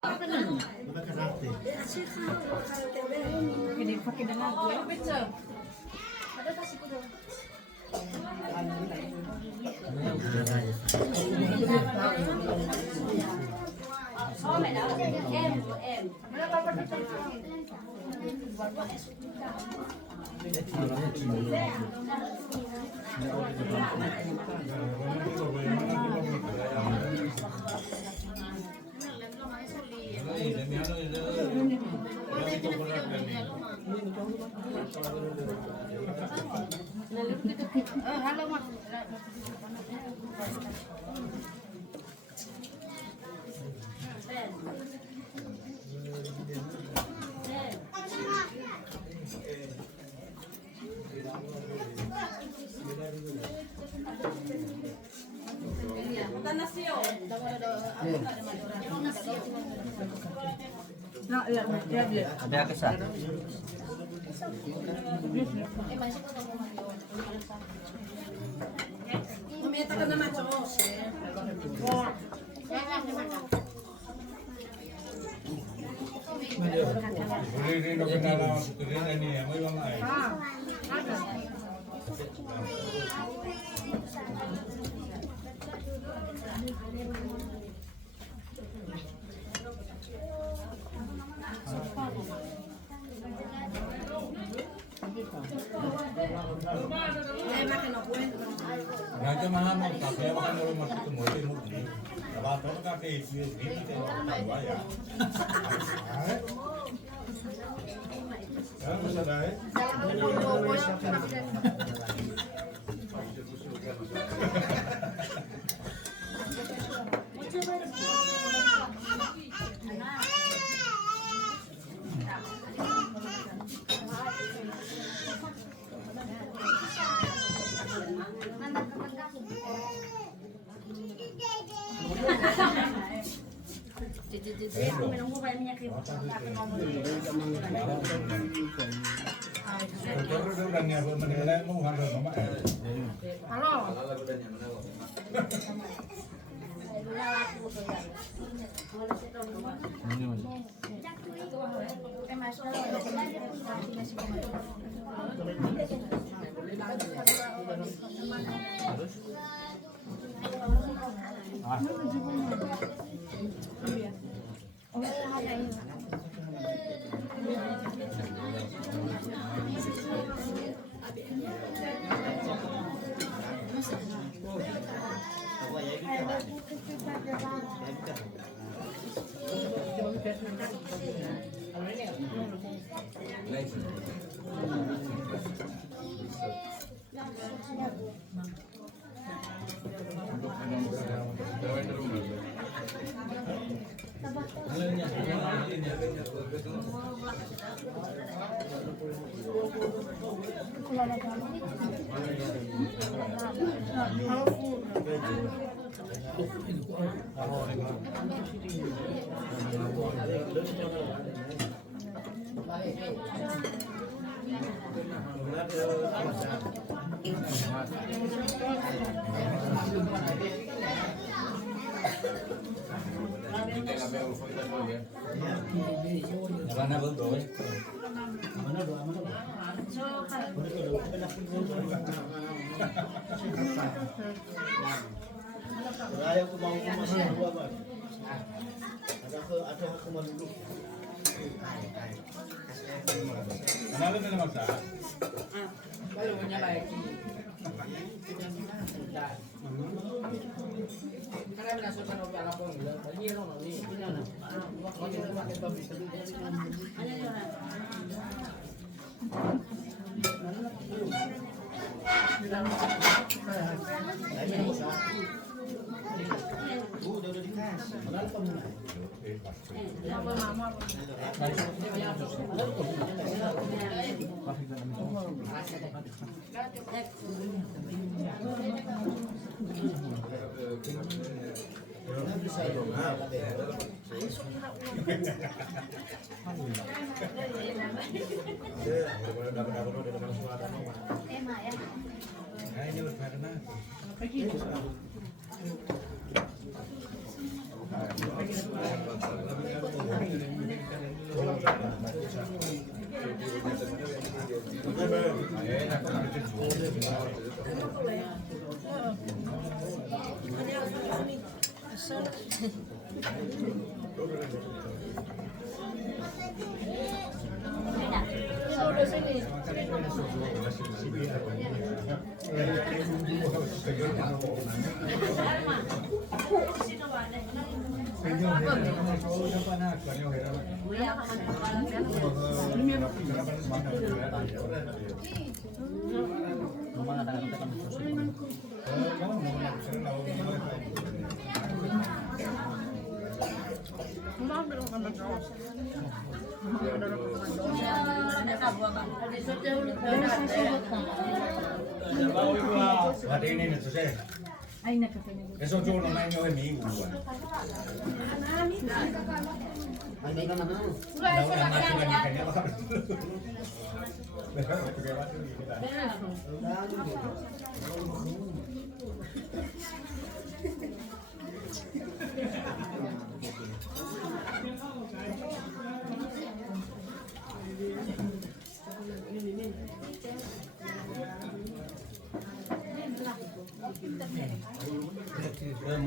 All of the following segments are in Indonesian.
Gede pakai dengan ada tas itu dong. Oh, mẹ đó là em của em. Halo Mak. Ada kesah. Nanti malam kafe makan dulu masuk ke mulut mu. Kalau tuh kafe itu itu tahu ya. Ya bisa deh. Aku menunggu banyak krim. Terus udah nyiapin menilai mau ngambil mama. Halo. Mana betul? Mana doa mana? Saya aku mau ke masjid dua bang. Ada aku mau dulu. Kenapa kena maksa? Kalau punya lagi. Karena menasukkan obat ala pun, ini orang ini, ini orang. Kalau kita pakai topi itu, Udah dikasih. Ay, nakakanya. Eso yo no me año de mi igual. Hindi ka na ano.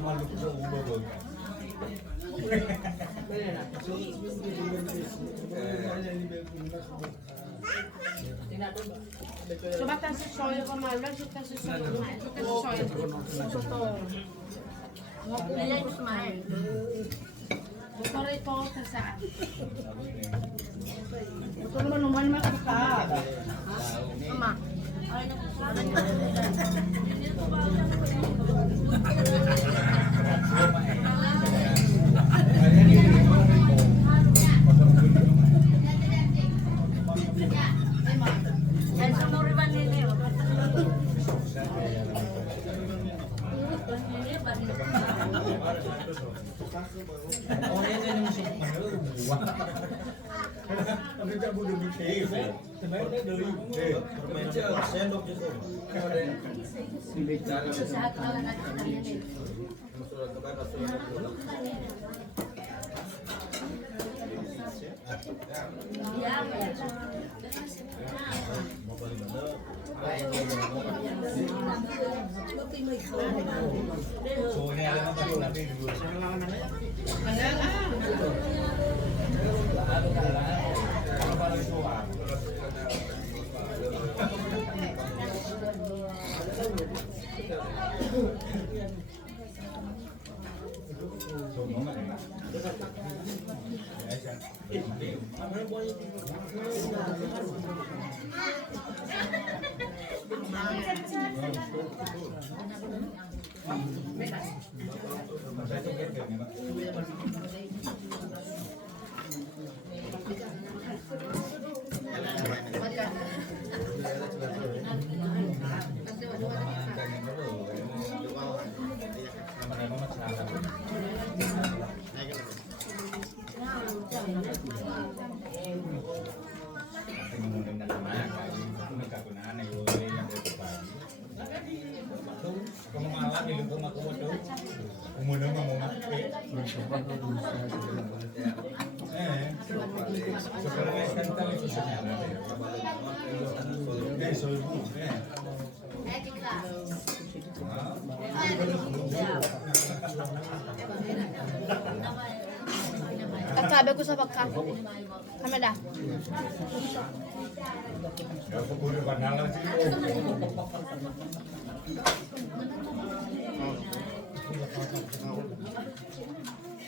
Malu sa ulo ko. Coba kasih soya ke Marla, kasih soya ke Marla, kasih soya soto. Nila yung kumain. Motor ito sa saan? Motor naman naman makaka. Mama. Oh, yan yung musik mo. Ano ka mo dumi kay? Sabay na dali. Sendok dito. So, ini alam mo ba natin dulu. Sabi ko sa pagka. Kamala. Ako puro banalan sila.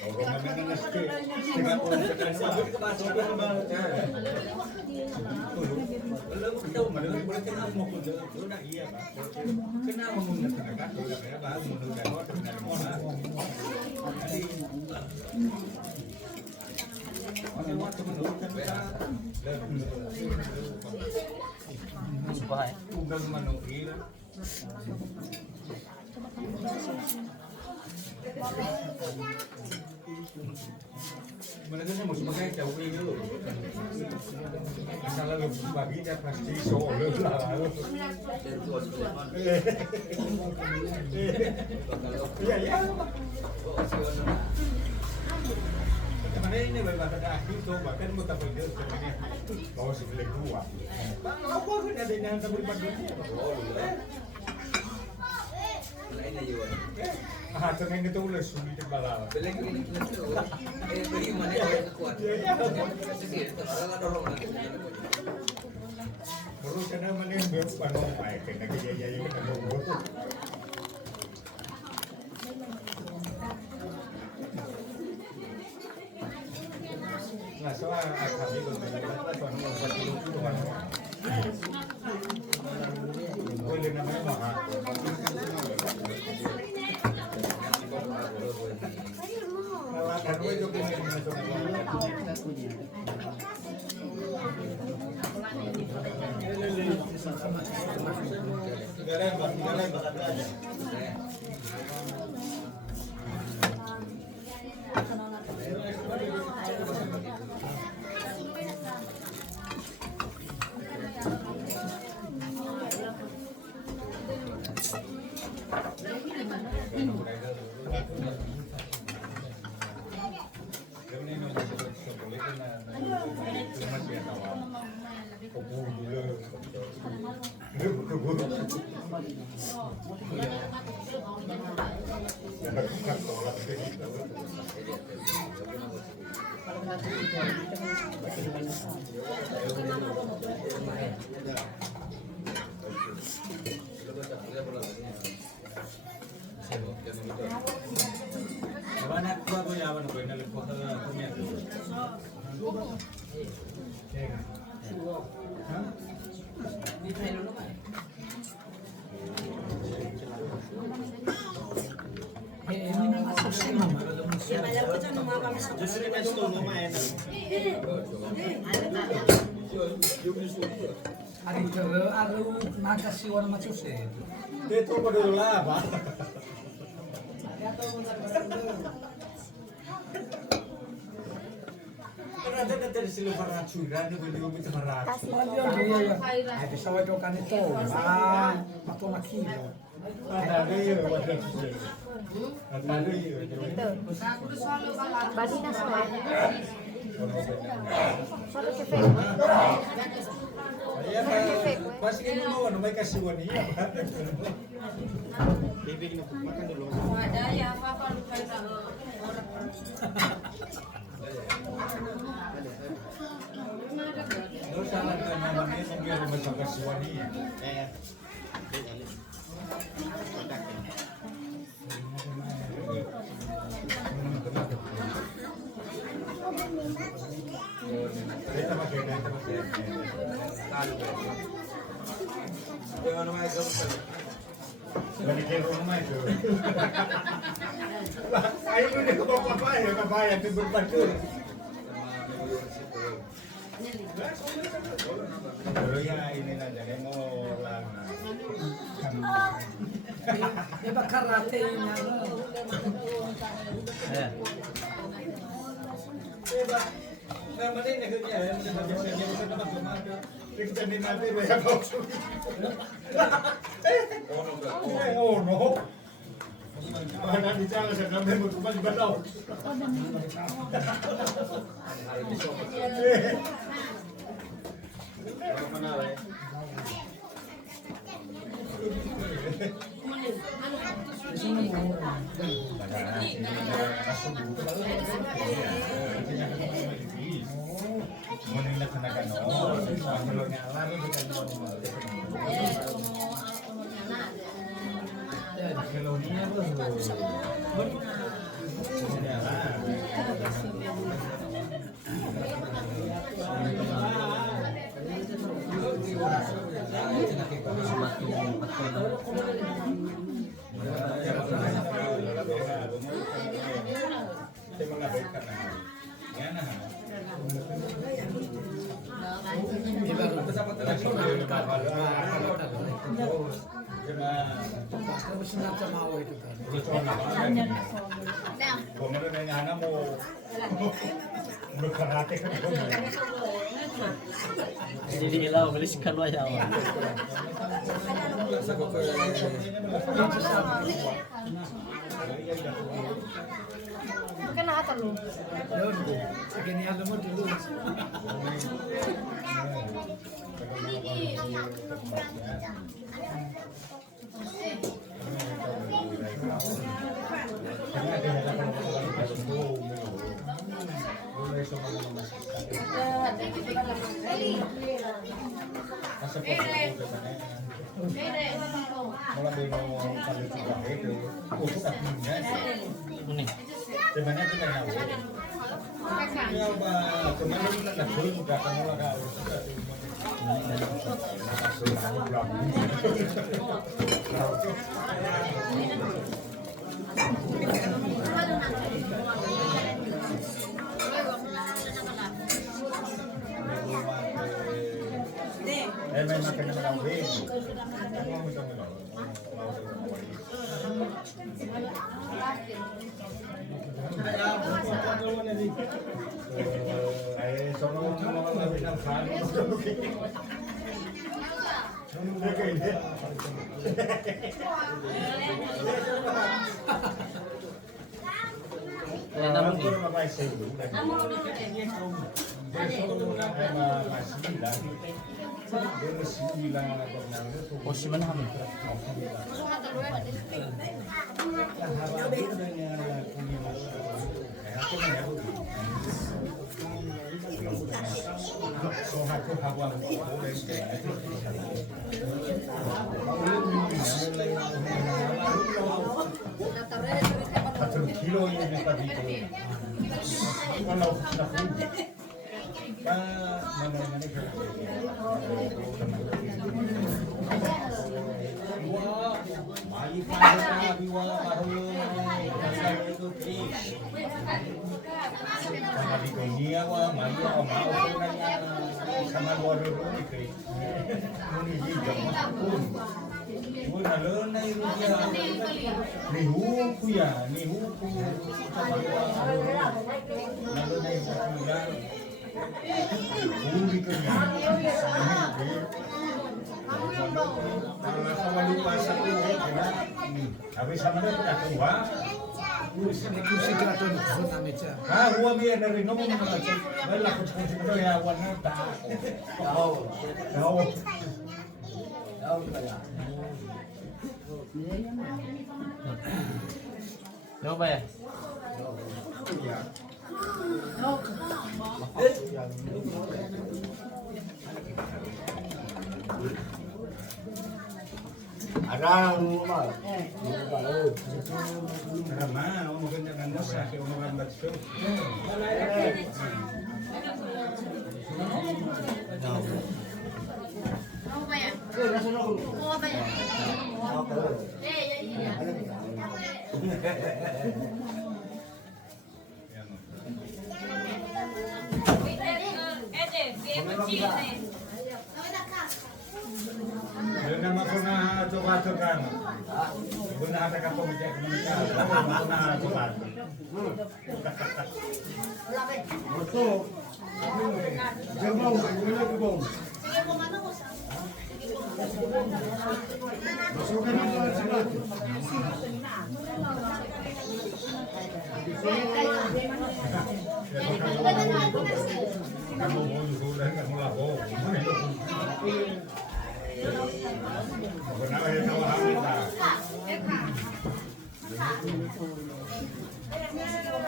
Orang mana nak sikit. Kita pun sekarang sabut ke pasal ke bang. Belum tahu mana boleh kenal mau pun tu nak iya pak. Kenal mau nak kat tu dah bang menunjukkan orang kenal mana. Orang waktu menunjukkan kita. Suka ya. Bukan menunjukkan. Mana tu semua sebagai jauh ini dulu. Kalau lebih bagi dia pasti solo lah. Iya ya. Mana ini berbahasa akhir tuh bahkan kita belajar sebenarnya bahwa sebelum dua. Apa kan ada yang terlibat banyak. Lain aja wan. Ah, ternyata itu udah sulit balap. Beleng ini itu. Bagaimana ya kuat. Sih, salah dorong nanti. Baru karena mana yang berpandang baik, karena dia yang ketemu. Nah, soal kami berbicara soal tuan. Boleh namanya mahal. Kalau kan itu tiga lembar aja. Mana aku ya mana boleh nak foto punya tu. Justru ni tu nama enak. Hari kerja, alu makasih orang macam tu. Dia tu berdua lah, pak. Karena ada dari silver racuran, dia boleh minta berat. Dia dia. Ada sawah dokan itu. Ah, patut nak kilo. Ada dia, ada dia. Ada dia. Badina semua. Solo kafe. Ya, pasti ini mau namanya kasih wanita. Bibi ini makan dulu. Ada ya apa-apa lupa orang. Terus salah kan namanya mungkin rumah sakit kasih wanita. Kita pakai Jangan main kamu. balik ke rumah itu. Ayo udah ke bapak ya, kabayan itu berpadur. Dulu ya ini aja mau lana. Dia bakar rate ini. Namanya ini kerja ya, macam dia bukan nama kemana. Kita ni nanti mereka bawa suki. Oh no. Mana bicara sedang memang cuma dibalau. Menilai tenaga nol, kalau nyala itu bukan nol. Kalau nyala Jadi hilang beli ikan wayang. Makan apa lu? Dulu, segini aja mau dulu. Ini. Sebenarnya kita tahu. Ya, Pak, cuman ini kan dulu juga kamu lah memang kena melawin. Oh, si mana kami? Kilo ini tadi kalau habis sama dia tidak tua. Kursi keraton kota meja. Gua biar dari ngomong sama cek. Baiklah kunci itu ya warna tak. Tahu. Coba ya. Ada rumah. Karena mungkin jangan musa ke orang baca. Dengan makna coba-coba. Guna ada kapal menjadi menjadi. Makna coba. Betul. Gerbong, guna gerbong. Masukkan ke sebelah. Kamu mau dulu dan kamu lapor. Benar ya kalau hamil lah.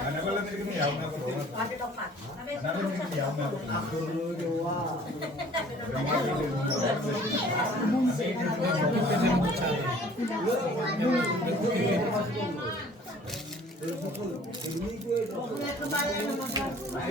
Anak kalau tadi kami ya, anak kalau anak tadi ya, anak